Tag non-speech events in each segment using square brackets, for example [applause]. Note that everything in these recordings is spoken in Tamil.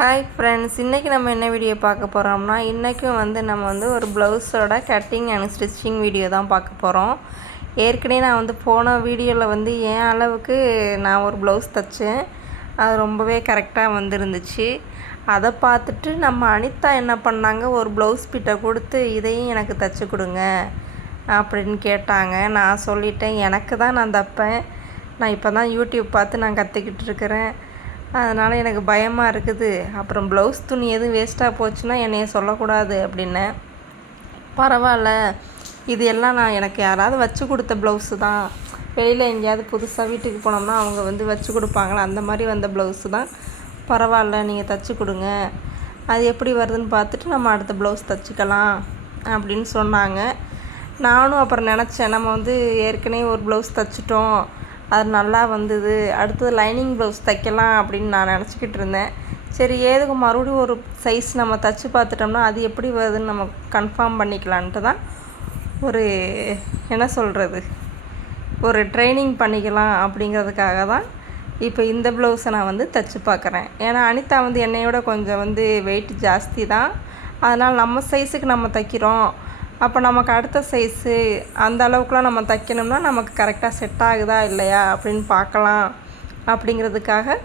ஹாய் ஃப்ரெண்ட்ஸ் இன்றைக்கி நம்ம என்ன வீடியோ பார்க்க போகிறோம்னா இன்றைக்கும் வந்து நம்ம வந்து ஒரு ப்ளவுஸோட கட்டிங் அண்ட் ஸ்டிச்சிங் வீடியோ தான் பார்க்க போகிறோம் ஏற்கனவே நான் வந்து போன வீடியோவில் வந்து என் அளவுக்கு நான் ஒரு ப்ளவுஸ் தைச்சேன். அது ரொம்பவே கரெக்டாக வந்துருந்துச்சு. அதை பார்த்துட்டு நம்ம அனிதா என்ன பண்ணாங்க? ஒரு ப்ளவுஸ் பிட்டை கொடுத்து இதையும் எனக்கு தைச்சி கொடுங்க அப்படின்னு கேட்டாங்க. நான் சொல்லிட்டேன் எனக்கு தான் நான் தைப்பேன். நான் இப்போ தான் யூடியூப் பார்த்து நான் கற்றுக்கிட்டு இருக்கிறேன். அதனால் எனக்கு பயமாக இருக்குது. அப்புறம் ப்ளவுஸ் துணி எதுவும் வேஸ்ட்டாக போச்சுன்னா என்னைய சொல்லக்கூடாது அப்படின்னேன் பரவாயில்ல. இது எல்லாம் நான் எனக்கு யாராவது வச்சு கொடுத்த ப்ளவுஸு தான். வெளியில் எங்கேயாவது புதுசாக வீட்டுக்கு போனோம்னா அவங்க வந்து வச்சு கொடுப்பாங்களா? அந்த மாதிரி வந்த ப்ளவுஸு தான். பரவாயில்ல நீங்கள் தைச்சி கொடுங்க. அது எப்படி வருதுன்னு பார்த்துட்டு நம்ம அடுத்த ப்ளவுஸ் தைச்சிக்கலாம் அப்படின்னு சொன்னாங்க. நானும் அப்புறம் நினச்சேன் நம்ம வந்து ஏற்கனவே ஒரு ப்ளவுஸ் தைச்சிட்டோம். அது நல்லா வந்தது. அடுத்தது லைனிங் ப்ளவுஸ் தைக்கலாம் அப்படின்னு நான் நினச்சிக்கிட்டு இருந்தேன். சரி ஏதுக்கு மறுபடியும் ஒரு சைஸ் நம்ம தைச்சி பார்த்துட்டோம்னா அது எப்படி வருதுன்னு நம்ம கன்ஃபார்ம் பண்ணிக்கலான்ட்டு தான் ஒரு என்ன சொல்கிறது ஒரு ட்ரைனிங் பண்ணிக்கலாம் அப்படிங்கிறதுக்காக தான் இப்போ இந்த ப்ளவுஸை நான் வந்து தைச்சி பார்க்குறேன். ஏன்னா அனிதா வந்து என்னையோட கொஞ்சம் வந்து வெயிட் ஜாஸ்தி தான். அதனால் நம்ம சைஸுக்கு நம்ம தைக்கிறோம். அப்போ நமக்கு அடுத்த சைஸு அந்த அளவுக்குலாம் நம்ம தைக்கணும்னா நமக்கு கரெக்டாக செட் ஆகுதா இல்லையா அப்படின்னு பார்க்கலாம் அப்படிங்கிறதுக்காக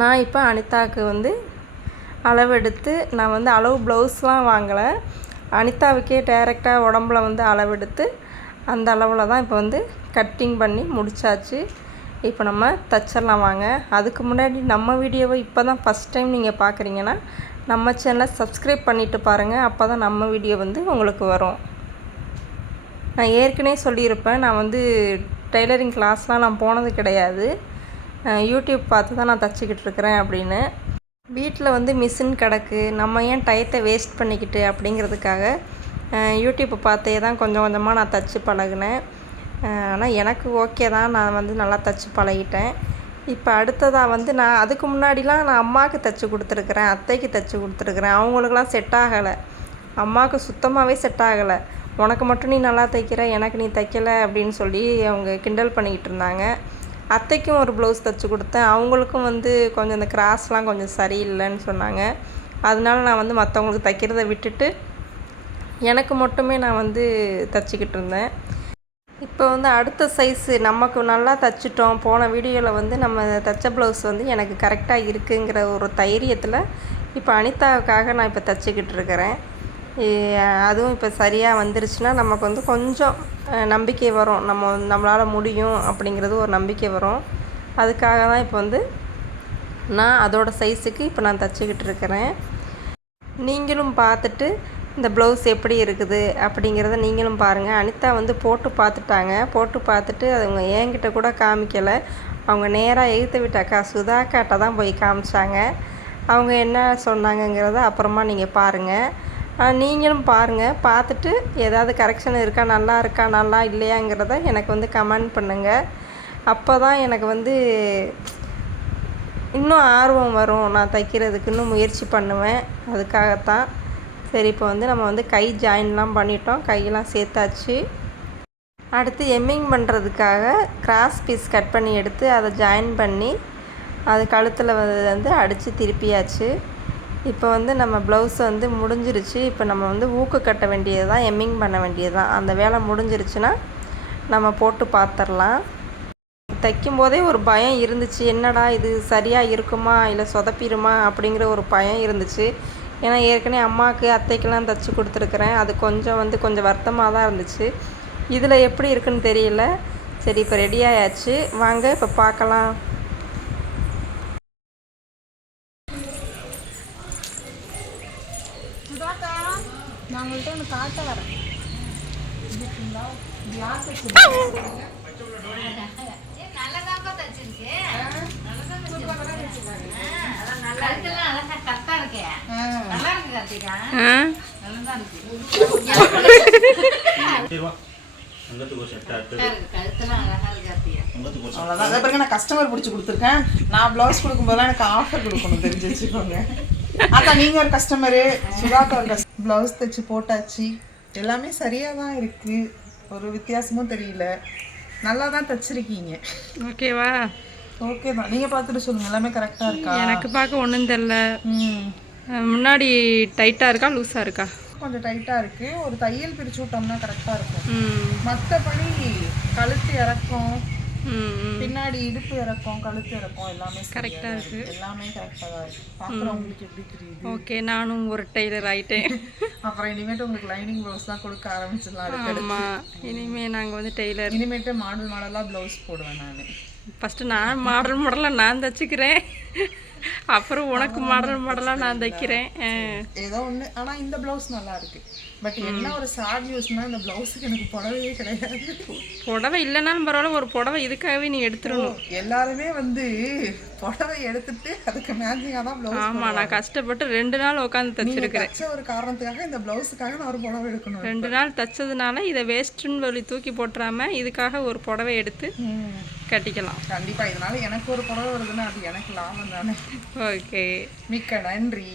நான் இப்போ அனிதாவுக்கு வந்து அளவெடுத்து நான் வந்து அளவு ப்ளவுஸ்லாம் வாங்கலை. அனிதாவுக்கே டைரெக்டாக உடம்புல வந்து அளவெடுத்து அந்த அளவில் தான் இப்போ வந்து கட்டிங் பண்ணி முடிச்சாச்சு. இப்போ நம்ம தச்சிடலாம் வாங்க. அதுக்கு முன்னாடி நம்ம வீடியோவை இப்போ தான் ஃபஸ்ட் டைம் நீங்கள் பார்க்குறீங்கன்னா நம்ம சேனலை சப்ஸ்கிரைப் பண்ணிவிட்டு பாருங்கள் அப்போ தான் நம்ம வீடியோ வந்து உங்களுக்கு வரும். நான் ஏற்கனவே சொல்லியிருப்பேன். நான் வந்து டெய்லரிங் கிளாஸ்லாம் நான் போனது கிடையாது. யூடியூப் பார்த்து தான் நான் தச்சுக்கிட்டு இருக்கிறேன் அப்படின்னு. வீட்டில் வந்து மிஷின் கிடக்கு. நம்ம ஏன் டயத்தை வேஸ்ட் பண்ணிக்கிட்டு அப்படிங்கிறதுக்காக யூடியூப்பை பார்த்தே தான் கொஞ்சம் கொஞ்சமாக நான் தச்சு பழகினேன். ஆனால் எனக்கு ஓகே தான். நான் வந்து நல்லா தச்சு பழகிட்டேன். இப்போ அடுத்ததாக வந்து நான் அதுக்கு முன்னாடிலாம் நான் அம்மாவுக்கு தைச்சி கொடுத்துருக்குறேன் அத்தைக்கு தைச்சி கொடுத்துருக்குறேன். அவங்களுக்குலாம் செட் ஆகலை. அம்மாவுக்கு சுத்தமாகவே செட் ஆகலை. உனக்கு மட்டும் நீ நல்லா தைக்கிற எனக்கு நீ தைக்கலை அப்படின்னு சொல்லி அவங்க கிண்டல் பண்ணிக்கிட்டு இருந்தாங்க. அத்தைக்கும் ஒரு ப்ளவுஸ் தைச்சி கொடுத்தேன். அவங்களுக்கும் வந்து கொஞ்சம் இந்த கிராஸ்லாம் கொஞ்சம் சரியில்லைன்னு சொன்னாங்க. அதனால நான் வந்து மற்றவங்களுக்கு தைக்கிறத விட்டுட்டு எனக்கு மட்டுமே நான் வந்து தைச்சிக்கிட்டு இருந்தேன். இப்போ வந்து அடுத்த சைஸு நமக்கு நல்லா தைச்சிட்டோம். போன வீடியோவில் வந்து நம்ம தைச்ச ப்ளவுஸ் வந்து எனக்கு கரெக்டாக இருக்குங்கிற ஒரு தைரியத்தில் இப்போ அனிதாவுக்காக நான் இப்போ தைச்சிக்கிட்டு இருக்கிறேன். அதுவும் இப்போ சரியாக வந்துருச்சுன்னா நமக்கு வந்து கொஞ்சம் நம்பிக்கை வரும். நம்ம நம்மளால் முடியும் அப்படிங்கிறது ஒரு நம்பிக்கை வரும். அதுக்காக தான் இப்போ வந்து நான் அதோட சைஸுக்கு இப்போ நான் தைச்சிக்கிட்டு இருக்கிறேன். நீங்களும் பார்த்துட்டு இந்த ப்ளவுஸ் எப்படி இருக்குது அப்படிங்கிறத நீங்களும் பாருங்கள் அனிதா வந்து போட்டு பார்த்துட்டாங்க. போட்டு பார்த்துட்டு அவங்க என்கிட்ட கூட காமிக்கலை. அவங்க நேராக எழுத்து விட்ட அக்கா சுதாக்காட்ட தான் போய் காமிச்சாங்க. அவங்க என்ன சொன்னாங்கங்கிறத அப்புறமா நீங்கள் பாருங்கள் நீங்களும் பாருங்கள் பார்த்துட்டு ஏதாவது கரெக்ஷன் இருக்கா? நல்லா இருக்கா? நல்லா இல்லையாங்கிறத எனக்கு வந்து கமெண்ட் பண்ணுங்கள் அப்போ தான் எனக்கு வந்து இன்னும் ஆர்வம் வரும். நான் தைக்கிறதுக்கு இன்னும் முயற்சி பண்ணுவேன். அதுக்காகத்தான். சரி இப்போ வந்து நம்ம வந்து கை ஜாயின்லாம் பண்ணிட்டோம். கையெல்லாம் சேர்த்தாச்சு. அடுத்து எம்மிங் பண்ணுறதுக்காக கிராஸ் பீஸ் கட் பண்ணி எடுத்து அதை ஜாயின் பண்ணி அது கழுத்தில் வந்து அடித்து திருப்பியாச்சு. இப்போ வந்து நம்ம ப்ளவுஸ் வந்து முடிஞ்சிருச்சு. இப்போ நம்ம வந்து ஊக்கு கட்ட வேண்டியது தான் எம்மிங் பண்ண வேண்டியது தான். அந்த வேலை முடிஞ்சிருச்சுன்னா நம்ம போட்டு பார்த்துடலாம் தைக்கும் போதே ஒரு பயம் இருந்துச்சு. என்னடா இது சரியாக இருக்குமா? இல்லை சொதப்பிடுமா? அப்படிங்கிற ஒரு பயம் இருந்துச்சு. ஏன்னா ஏற்கனவே அம்மாவுக்கு அத்தைக்கெல்லாம் தைச்சி கொடுத்துருக்குறேன். அது கொஞ்சம் வந்து கொஞ்சம் வருத்தமாக தான் இருந்துச்சு. இதில் எப்படி இருக்குன்னு தெரியல. சரி இப்போ ரெடி ஆயாச்சு. வாங்க இப்போ பார்க்கலாம். நான் உங்கள்கிட்ட ஒன்று காட்ட வரேன். அவ்வளோதான் நான் கஸ்டமர் பிடிச்சி கொடுத்துருக்கேன். நான் ப்ளவுஸ் கொடுக்கும்போதெல்லாம் எனக்கு ஆஃபர் கொடுக்கணும் தெரிஞ்சு வச்சுக்கோங்க. அதான் நீங்கள் ஒரு கஸ்டமரு சுதாக்கா ஒரு ப்ளவுஸ் தைச்சு போட்டாச்சு. எல்லாமே சரியாக தான் இருக்குது ஒரு வித்தியாசமும் தெரியல. நல்லா தான் தைச்சிருக்கீங்க. ஓகேவா? ஓகே தான் நீங்க பார்த்துட்டு சொல்லுங்க. எல்லாமே கரெக்டா இருக்கா? எனக்கு பார்க்க ஒன்றும் தெரில முன்னாடி டைட்டாக இருக்கா லூஸாக இருக்கா? கொஞ்சம் டைட்டா இருக்கு. ஒரு தையல் பிரிச்சு விட்டோம்னா கரெக்டா இருக்கும். மற்றபடி கழுத்து இறக்கம். பின்னாடி இடுப்பு இறக்கம் கழுத்து இறக்கம் எல்லாமே Correct ஆ இருக்கு. எல்லாமே கரெக்டாக தான் இருக்கு. பார்க்குறவங்களுக்கு எப்படி தெரியுது? ஓகே நானும் ஒரு டெய்லர் ஆயிட்டேன். [laughs] அப்புறம் இனிமேட்டு உங்களுக்கு லைனிங் ப்ளவுஸ் தான் கொடுக்க ஆரம்பிச்சிடலாம் ஆமாம் இனிமே நாங்கள் வந்து டெய்லர். இனிமேட்டு மாடல் மாடலாக ப்ளவுஸ் போடுவேன் நான். ஃபஸ்ட்டு நான் மாடல் மாடலாக நான் தைச்சிக்கிறேன். அப்புறம் உனக்கு மாடல் மாடலாக நான் தைக்கிறேன். ஏதோ ஒன்று ஆனால் இந்த ப்ளவுஸ் நல்லா இருக்கு. பட் என்ன ஒரு சாட் நியூஸ்னா இந்த ப்ளவுஸுக்கு எனக்கு புடவையே கிடையாது. புடவை இல்லைனாலும் பரவாயில்ல ஒரு புடவை இதுக்காகவே நீ எடுத்துடணும். எல்லாருமே வந்து புடவை எடுத்துட்டு அதுக்கு மேட்சிங்காக தான் ப்ளவுஸ் ஆமாம் நான் கஷ்டப்பட்டு ரெண்டு நாள் உட்காந்து தைச்சிருக்கிறேன். தச்ச ஒரு காரணத்துக்காக இந்த ப்ளவுஸுக்காக நான் ஒரு புடவை எடுக்கணும். ரெண்டு நாள் தைச்சதுனால இதை வேஸ்ட்டுன்னு சொல்லி தூக்கி போட்டுறாம இதுக்காக ஒரு புடவை எடுத்து. கட்டிக்கலாம். கண்டிப்பா இதனால எனக்கு ஒரு புடவை வருதுன்னா அது எனக்கு லாபம் தானே. ஓகே. மிக்க நன்றி.